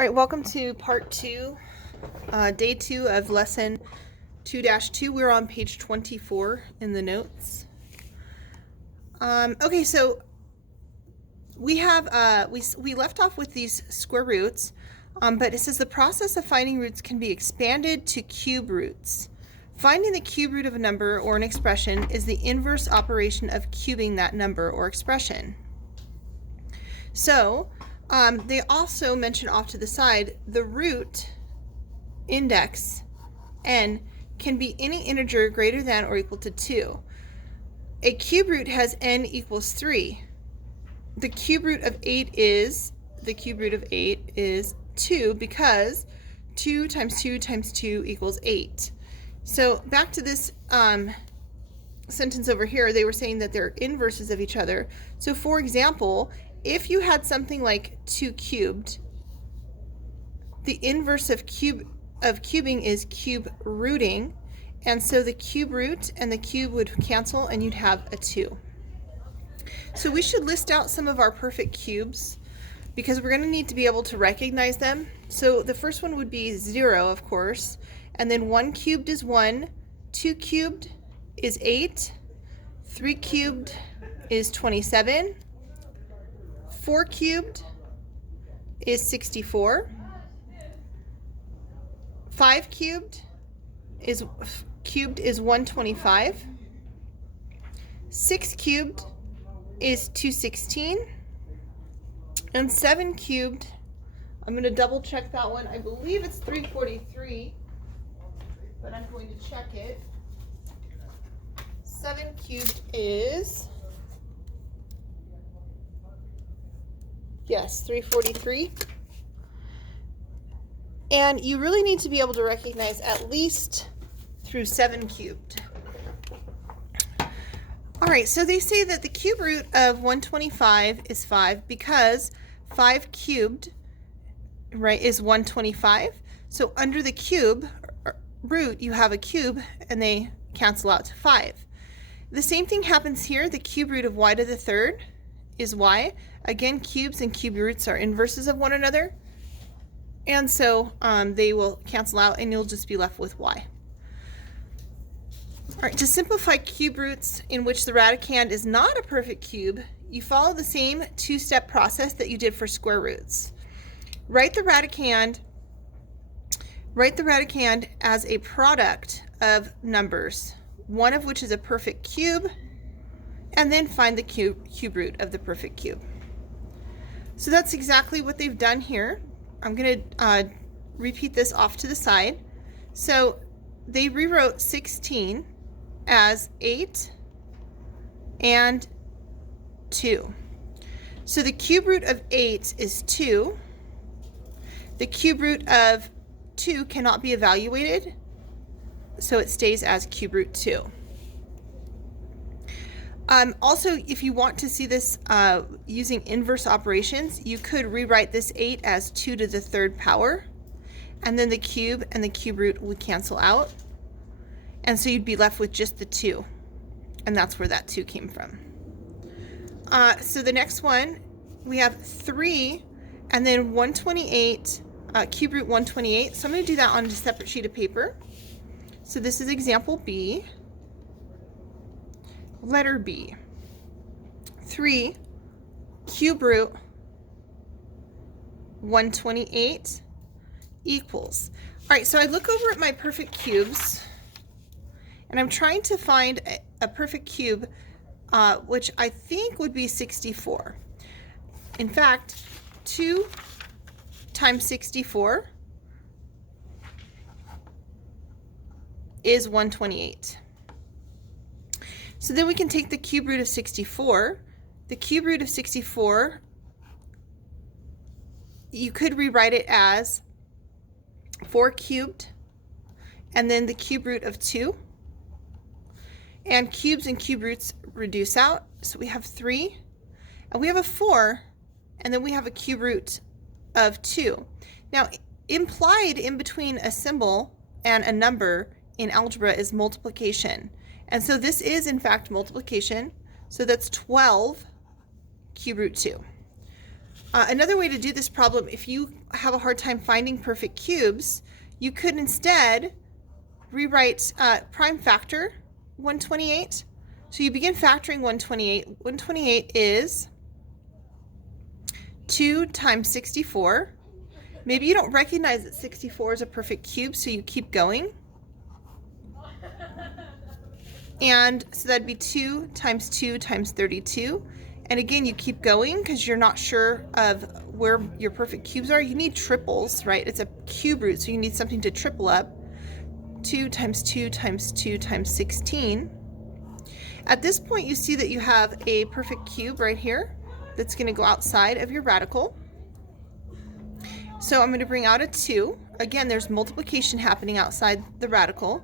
All right, welcome to part 2, day 2 of lesson 2-2. We're on page 24 in the notes. Okay, so we have we left off with these square roots, but it says the process of finding roots can be expanded to cube roots. Finding the cube root of a number or an expression is the inverse operation of cubing that number or expression. So they also mention off to the side the root index n can be any integer greater than or equal to 2. A cube root has n equals 3. The cube root of 8 is 2 because 2 times 2 times 2 equals 8. So back to this sentence over here, they were saying that they're inverses of each other. So for example, if you had something like 2 cubed, the inverse of cubing is cube rooting, and so the cube root and the cube would cancel and you'd have a 2. So we should list out some of our perfect cubes because we're going to need to be able to recognize them. So the first one would be 0, of course, and then 1 cubed is 1, 2 cubed is 8, 3 cubed is 27, 4 cubed is 64, 5 cubed is 125, 6 cubed is 216, and 7 cubed, I'm going to double check that one, I believe it's 343, but I'm going to check it. 7 cubed is, yes, 343. And you really need to be able to recognize at least through 7 cubed. All right, so they say that the cube root of 125 is 5 because 5 cubed, right, is 125. So under the cube root, you have a cube and they cancel out to 5. The same thing happens here. The cube root of y to the third is y. Again, cubes and cube roots are inverses of one another. And so they will cancel out and you'll just be left with y. All right, to simplify cube roots in which the radicand is not a perfect cube, you follow the same two-step process that you did for square roots. Write the radicand as a product of numbers, one of which is a perfect cube, and then find the cube root of the perfect cube. So that's exactly what they've done here. I'm going to repeat this off to the side. So they rewrote 16 as 8 and 2. So the cube root of 8 is 2. The cube root of 2 cannot be evaluated, so it stays as cube root 2. Also, if you want to see this using inverse operations, you could rewrite this 8 as 2 to the third power, and then the cube and the cube root would cancel out, and so you'd be left with just the 2, and that's where that 2 came from. So the next one, we have 3, and then 128, cube root 128. So I'm going to do that on a separate sheet of paper. So this is example B. Letter B. 3 cube root 128 equals. All right, so I look over at my perfect cubes and I'm trying to find a perfect cube which I think would be 64. In fact, 2 times 64 is 128. So then we can take the cube root of 64. The cube root of 64, you could rewrite it as 4 cubed, and then the cube root of 2. And cubes and cube roots reduce out, so we have 3, and we have a 4, and then we have a cube root of 2. Now, implied in between a symbol and a number in algebra is multiplication. And so this is, in fact, multiplication. So that's 12 cube root 2. Another way to do this problem, if you have a hard time finding perfect cubes, you could instead rewrite prime factor 128. So you begin factoring 128. 128 is 2 times 64. Maybe you don't recognize that 64 is a perfect cube, so you keep going. And so that'd be 2 times 2 times 32. And again, you keep going because you're not sure of where your perfect cubes are. You need triples, right? It's a cube root, so you need something to triple up. 2 times 2 times 2 times 16. At this point, you see that you have a perfect cube right here that's going to go outside of your radical. So I'm going to bring out a 2. Again, there's multiplication happening outside the radical.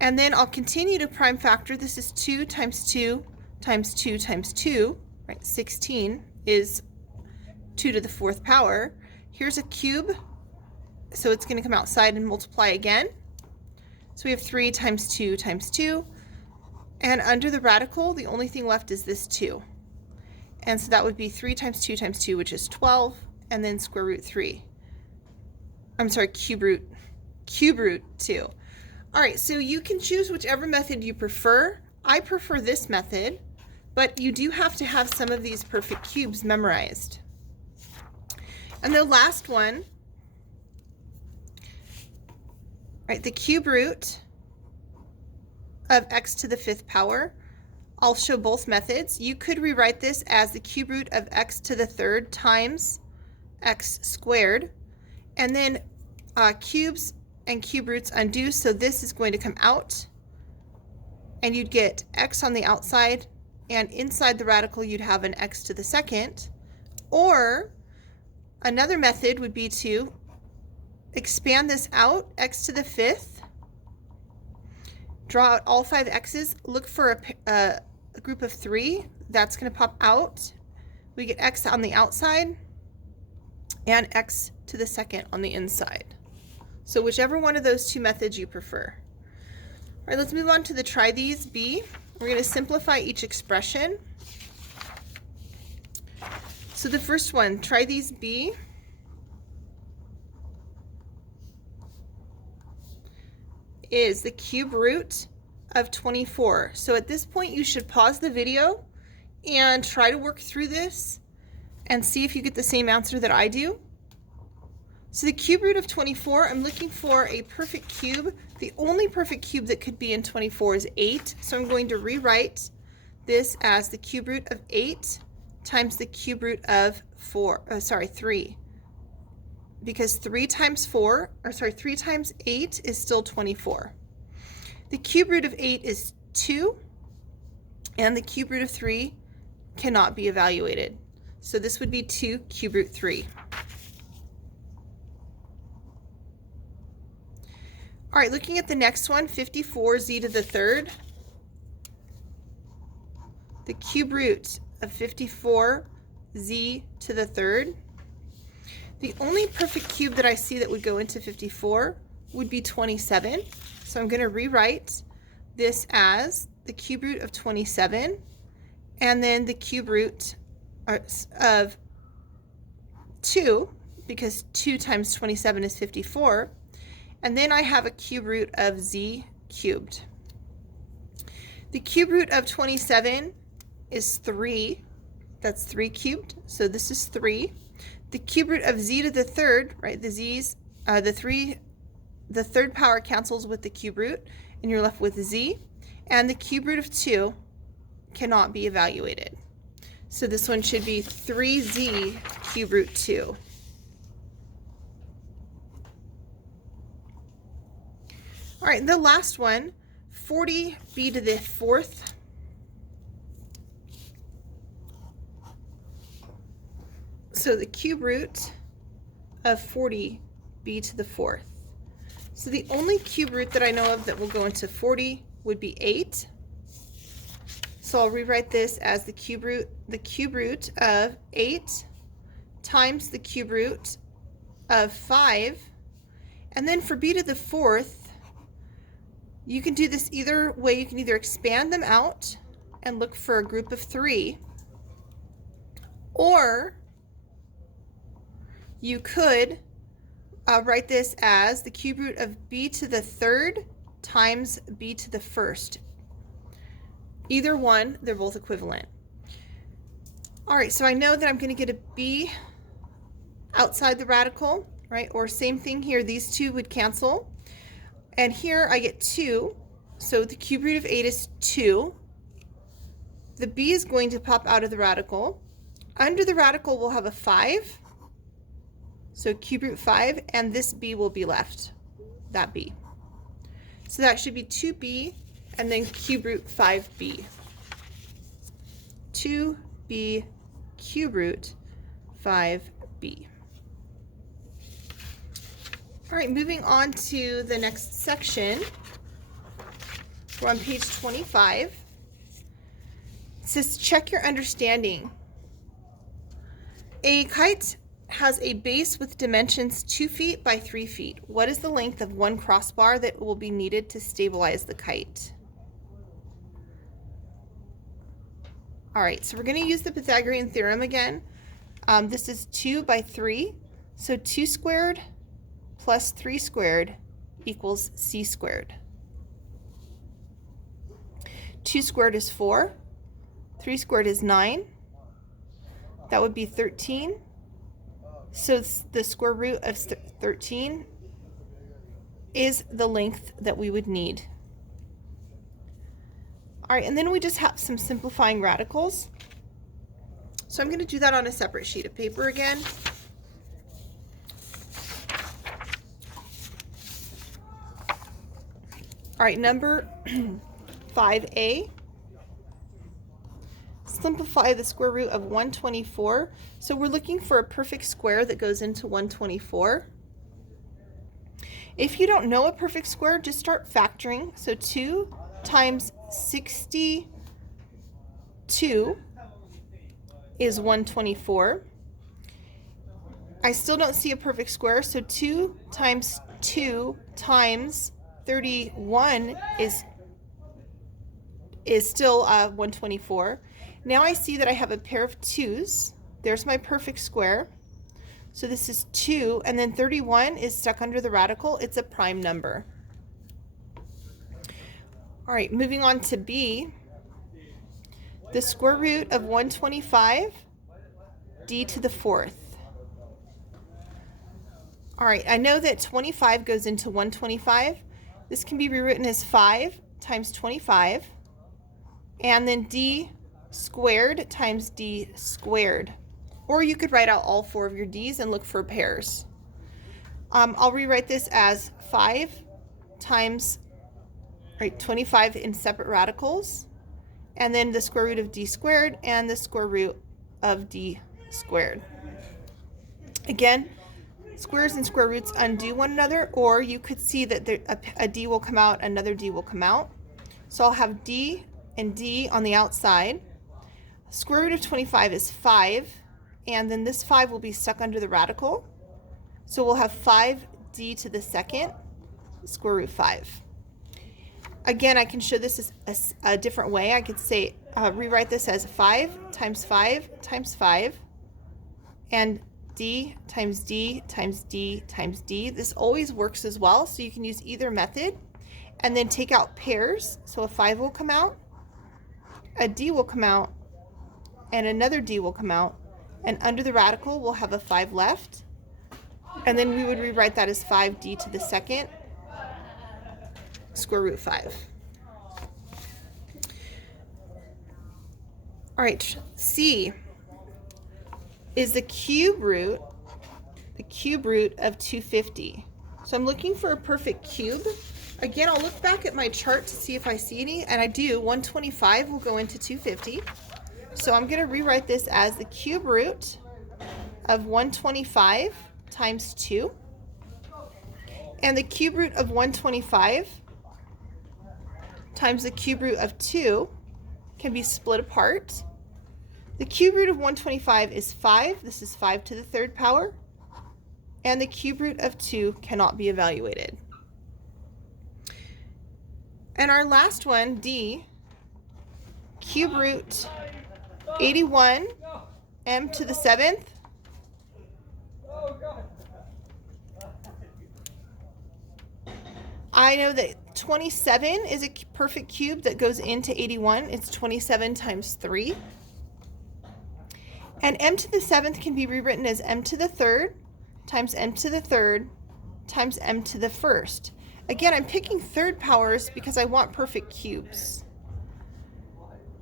And then I'll continue to prime factor. This is 2 times 2 times 2 times 2, right? 16 is 2 to the 4th power. Here's a cube, so it's going to come outside and multiply again. So we have 3 times 2 times 2. And under the radical, the only thing left is this 2. And so that would be 3 times 2 times 2, which is 12, and then square root 3. I'm sorry, cube root 2. All right, so you can choose whichever method you prefer. I prefer this method, but you do have to have some of these perfect cubes memorized. And the last one, right, the cube root of x to the 5th power. I'll show both methods. You could rewrite this as the cube root of x to the 3rd times x squared. And then cubes and cube roots undo, so this is going to come out. And you'd get x on the outside, and inside the radical you'd have an x to the 2nd. Or another method would be to expand this out, x to the 5th, draw out all 5 x's, look for a group of 3, that's going to pop out. We get x on the outside and x to the 2nd on the inside. So whichever one of those two methods you prefer. All right, let's move on to the try these b. We're going to simplify each expression. So the first one, try these b, is the cube root of 24. So at this point, you should pause the video and try to work through this and see if you get the same answer that I do. So the cube root of 24, I'm looking for a perfect cube. The only perfect cube that could be in 24 is 8. So I'm going to rewrite this as the cube root of 8 times the cube root of 3. Because 3 times 8 is still 24. The cube root of 8 is 2, and the cube root of 3 cannot be evaluated. So this would be 2 cube root 3. All right, looking at the next one, 54z to the 3rd. The cube root of 54z to the 3rd. The only perfect cube that I see that would go into 54 would be 27. So I'm going to rewrite this as the cube root of 27, and then the cube root of 2, because 2 times 27 is 54. And then I have a cube root of z cubed. The cube root of 27 is 3. That's 3 cubed. So this is 3. The cube root of z to the 3rd, right? The z's, the 3rd power cancels with the cube root, and you're left with z. And the cube root of 2 cannot be evaluated. So this one should be 3z cube root 2. All right, the last one, 40b to the 4th. So the cube root of 40b to the 4th. So the only cube root that I know of that will go into 40 would be 8. So I'll rewrite this as the cube root of 8 times the cube root of 5. And then for b to the 4th, you can do this either way. You can either expand them out and look for a group of 3, or you could write this as the cube root of b to the third times b to the first. Either one, they're both equivalent. All right, so I know that I'm going to get a b outside the radical, right? Or same thing here, these two would cancel. And here I get 2, so the cube root of 8 is 2. The b is going to pop out of the radical. Under the radical, we'll have a 5. So cube root 5, and this b will be left, that b. So that should be 2b, and then cube root 5b. 2b cube root 5b. All right, moving on to the next section. We're on page 25. It says, check your understanding. A kite has a base with dimensions 2 feet by 3 feet. What is the length of one crossbar that will be needed to stabilize the kite? All right, so we're going to use the Pythagorean theorem again. This is 2 by 3, so 2 squared plus 3 squared equals c squared. 2 squared is 4, 3 squared is 9, that would be 13. So the square root of 13 is the length that we would need. All right, and then we just have some simplifying radicals. So I'm going to do that on a separate sheet of paper again. All right, number 5a. Simplify the square root of 124. So we're looking for a perfect square that goes into 124. If you don't know a perfect square, just start factoring. So 2 times 62 is 124. I still don't see a perfect square, so 2 times 2 times 31 is still 124. Now I see that I have a pair of 2's. There's my perfect square. So this is 2, and then 31 is stuck under the radical. It's a prime number. All right, moving on to B. The square root of 125, d to the fourth. All right, I know that 25 goes into 125. This can be rewritten as 5 times 25, and then d squared times d squared. Or you could write out all 4 of your d's and look for pairs. I'll rewrite this as 5 times 25 in separate radicals, and then the square root of d squared and the square root of d squared. Again, squares and square roots undo one another, or you could see that a d will come out, another d will come out. So I'll have d and d on the outside. Square root of 25 is 5, and then this 5 will be stuck under the radical. So we'll have 5d to the second, square root 5. Again, I can show this as a different way. I could say, rewrite this as 5 times 5 times 5, and d times d times d times d. This always works as well, so you can use either method. And then take out pairs. So a 5 will come out, a d will come out, and another d will come out. And under the radical, we'll have a 5 left. And then we would rewrite that as 5d to the second, square root 5. All right, C is the cube root of 250. So I'm looking for a perfect cube. Again, I'll look back at my chart to see if I see any, and I do. 125 will go into 250. So I'm going to rewrite this as the cube root of 125 times 2. And the cube root of 125 times the cube root of 2 can be split apart. The cube root of 125 is 5. This is 5 to the third power. And the cube root of 2 cannot be evaluated. And our last one, D, cube root 81 m to the 7th I know that 27 is a perfect cube that goes into 81. It's 27 times 3. And m to the 7th can be rewritten as m to the 3rd times m to the 3rd times m to the 1st. Again, I'm picking third powers because I want perfect cubes.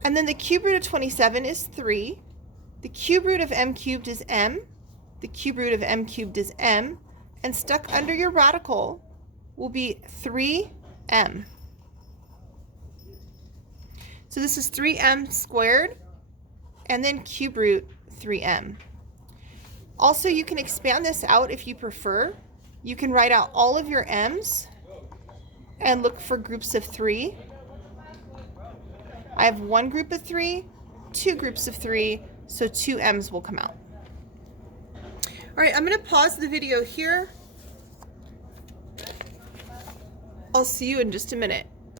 And then the cube root of 27 is 3. The cube root of m cubed is m. The cube root of m cubed is m. And stuck under your radical will be 3m. So this is 3m squared, and then cube root 3m. Also, you can expand this out if you prefer. You can write out all of your m's and look for groups of 3. I have one group of 3, two groups of 3, so 2 m's will come out. All right, I'm going to pause the video here. I'll see you in just a minute.